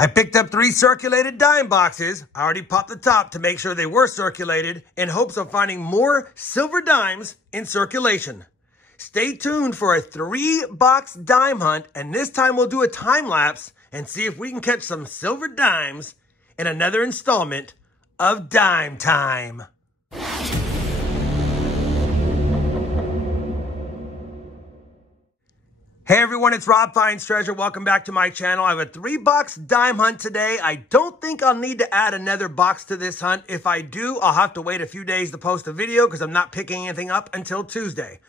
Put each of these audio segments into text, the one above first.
I picked up 3 circulated dime boxes. I already popped the top to make sure they were circulated in hopes of finding more silver dimes in circulation. Stay tuned for a 3-box dime hunt, and this time we'll do a time lapse and see if we can catch some silver dimes in another installment of Dime Time. Hey everyone, it's RobFindsTreasure. Welcome back to my channel. I have a 3-box dime hunt today. I don't think I'll need to add another box to this hunt. If I do, I'll have to wait a few days to post a video because I'm not picking anything up until Tuesday.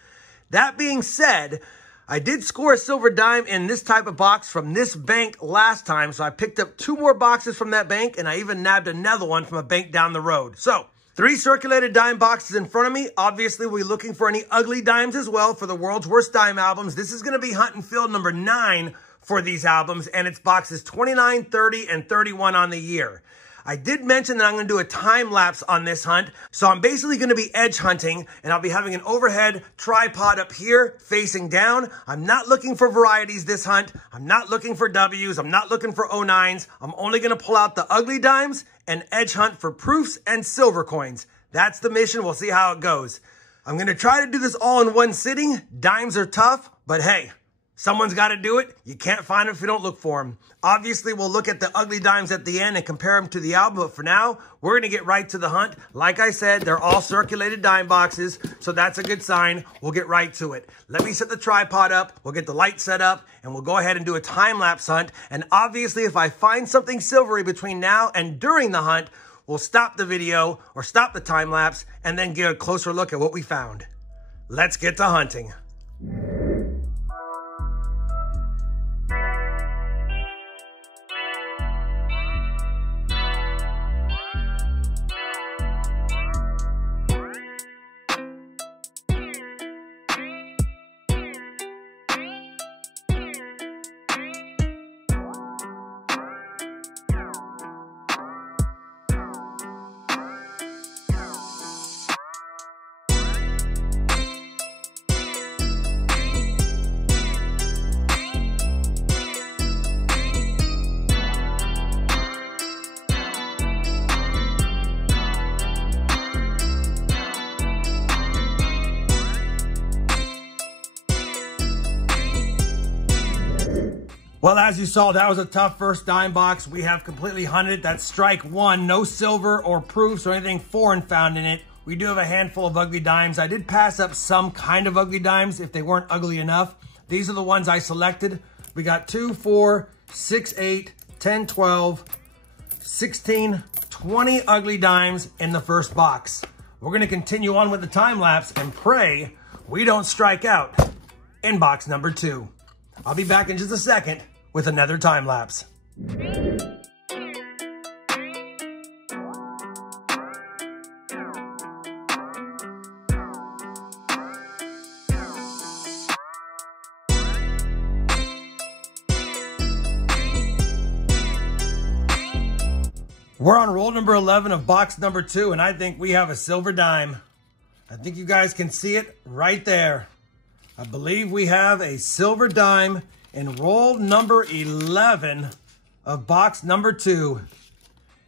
That being said, I did score a silver dime in this type of box from this bank last time, so I picked up 2 more boxes from that bank, and I even nabbed another one from a bank down the road. So, 3 circulated dime boxes in front of me. Obviously, we'll be looking for any ugly dimes as well for the world's worst dime albums. This is going to be hunt and field number 9 for these albums, and it's boxes 29, 30, and 31 on the year. I did mention that I'm going to do a time lapse on this hunt, so I'm basically going to be edge hunting, and I'll be having an overhead tripod up here facing down. I'm not looking for varieties this hunt. I'm not looking for W's. I'm not looking for 09s. I'm only going to pull out the ugly dimes and edge hunt for proofs and silver coins. That's the mission. We'll see how it goes. I'm going to try to do this all in one sitting. Dimes are tough, but hey, someone's got to do it. You can't find them if you don't look for them. Obviously, we'll look at the ugly dimes at the end and compare them to the album, but for now, we're going to get right to the hunt. Like I said, they're all circulated dime boxes, so that's a good sign. We'll get right to it. Let me set the tripod up, we'll get the light set up, and we'll go ahead and do a time-lapse hunt. And obviously, if I find something silvery between now and during the hunt, we'll stop the video or stop the time-lapse and then get a closer look at what we found. Let's get to hunting. Well, as you saw, that was a tough first dime box. We have completely hunted it. That's strike 1. No silver or proofs or anything foreign found in it. We do have a handful of ugly dimes. I did pass up some kind of ugly dimes if they weren't ugly enough. These are the ones I selected. We got 2, 4, 6, 8, 10, 12, 16, 20 ugly dimes in the first box. We're going to continue on with the time lapse and pray we don't strike out in box number 2. I'll be back in just a second with another time lapse. We're on roll number 11 of box number 2, and I think we have a silver dime. I think you guys can see it right there. I believe we have a silver dime in roll number 11 of box number 2.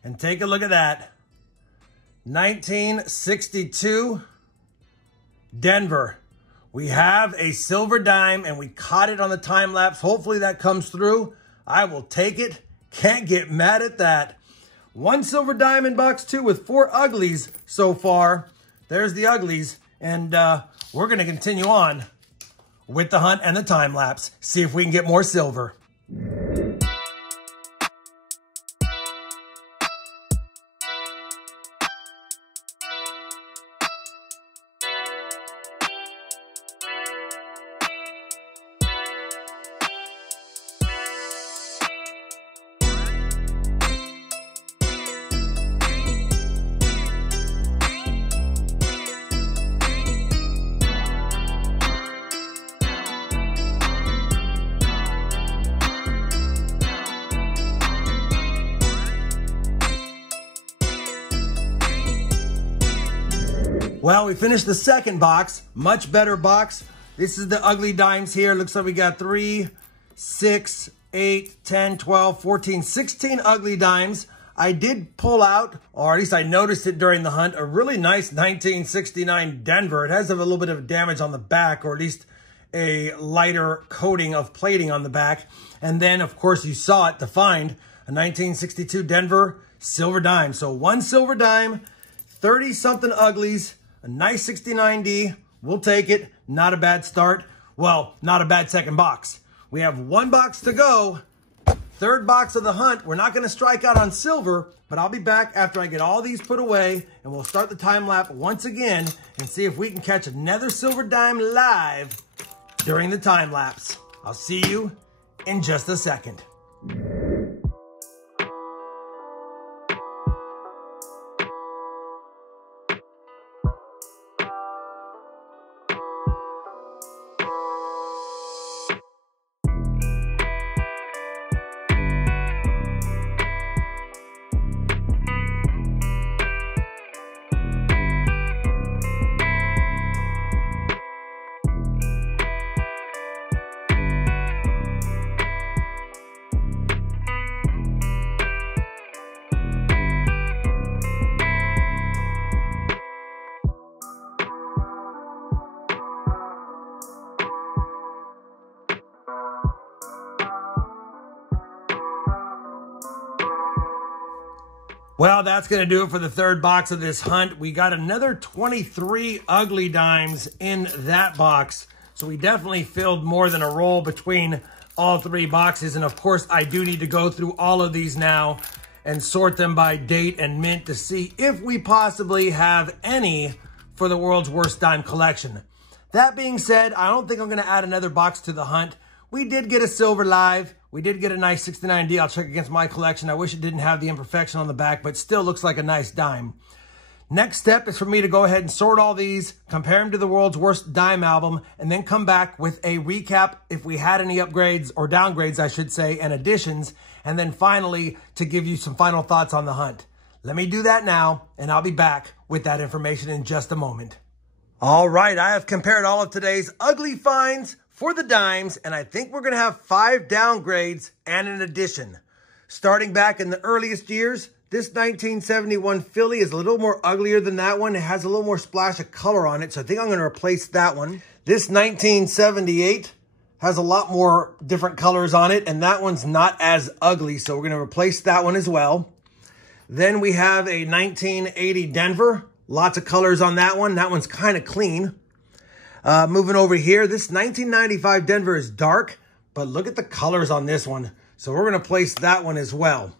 And take a look at that. 1962 Denver. We have a silver dime and we caught it on the time lapse. Hopefully that comes through. I will take it. Can't get mad at that. 1 silver dime in box 2 with 4 uglies so far. There's the uglies. And we're going to continue on with the hunt and the time lapse. See if we can get more silver. Well, we finished the second box, much better box. This is the ugly dimes here. Looks like we got 3, 6, 8, 10, 12, 14, 16 ugly dimes. I did pull out, or at least I noticed it during the hunt, a really nice 1969 Denver. It has a little bit of damage on the back, or at least a lighter coating of plating on the back. And then, of course, you saw it to find a 1962 Denver silver dime. So one silver dime, 30-something uglies, a nice 69D. We'll take it. Not a bad start. Well, not a bad second box. We have one box to go. Third box of the hunt. We're not going to strike out on silver, but I'll be back after I get all these put away, and we'll start the time lapse once again and see if we can catch another silver dime live during the time lapse. I'll see you in just a second. Well, that's going to do it for the third box of this hunt. We got another 23 ugly dimes in that box. So we definitely filled more than a roll between all three boxes. And of course, I do need to go through all of these now and sort them by date and mint to see if we possibly have any for the world's worst dime collection. That being said, I don't think I'm going to add another box to the hunt. We did get a silver live. We did get a nice 69D. I'll check against my collection. I wish it didn't have the imperfection on the back, but still looks like a nice dime. Next step is for me to go ahead and sort all these, compare them to the world's worst dime album, and then come back with a recap if we had any upgrades or downgrades, I should say, and additions, and then finally to give you some final thoughts on the hunt. Let me do that now, and I'll be back with that information in just a moment. All right, I have compared all of today's ugly finds for the dimes, and I think we're going to have 5 downgrades and an addition. Starting back in the earliest years, this 1971 Philly is a little more uglier than that one. It has a little more splash of color on it, so I think I'm going to replace that one. This 1978 has a lot more different colors on it, and that one's not as ugly, so we're going to replace that one as well. Then we have a 1980 Denver. Lots of colors on that one. That one's kind of clean. Moving over here, this 1995 Denver is dark, but look at the colors on this one. So we're going to place that one as well.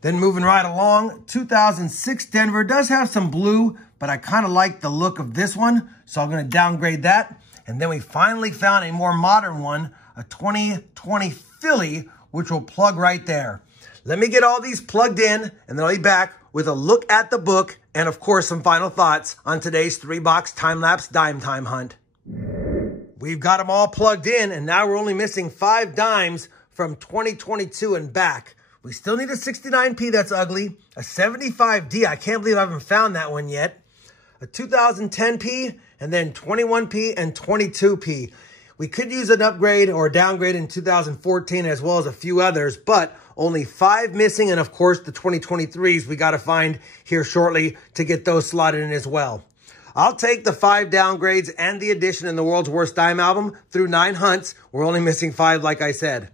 Then moving right along, 2006 Denver does have some blue, but I kind of like the look of this one, so I'm going to downgrade that. And then we finally found a more modern one, a 2020 Philly, which will plug right there. Let me get all these plugged in, and then I'll be back with a look at the book and, of course, some final thoughts on today's 3-box time-lapse dime time hunt. We've got them all plugged in, and now we're only missing 5 dimes from 2022 and back. We still need a 69P that's ugly, a 75D, I can't believe I haven't found that one yet, a 2010P, and then 21P and 22P. We could use an upgrade or a downgrade in 2014 as well as a few others, but only 5 missing, and of course the 2023s we got to find here shortly to get those slotted in as well. I'll take the 5 downgrades and the addition in the world's worst dime album through 9 hunts. We're only missing 5, like I said.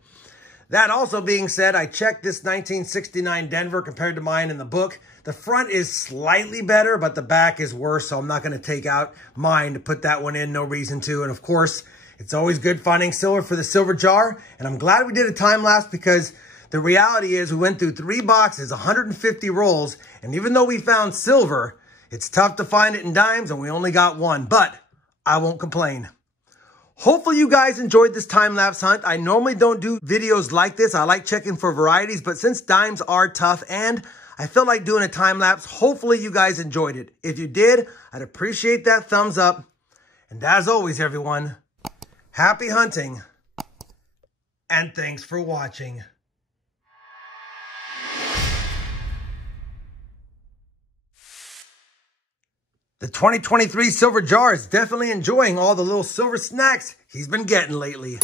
That also being said, I checked this 1969 Denver compared to mine in the book. The front is slightly better, but the back is worse, so I'm not going to take out mine to put that one in. No reason to. And of course, it's always good finding silver for the silver jar. And I'm glad we did a time lapse because the reality is we went through 3 boxes, 150 rolls, and even though we found silver, it's tough to find it in dimes, and we only got 1, but I won't complain. Hopefully you guys enjoyed this time-lapse hunt. I normally don't do videos like this. I like checking for varieties, but since dimes are tough and I felt like doing a time-lapse, hopefully you guys enjoyed it. If you did, I'd appreciate that thumbs up. And as always, everyone, happy hunting, and thanks for watching. The 2023 silver jar is definitely enjoying all the little silver snacks he's been getting lately.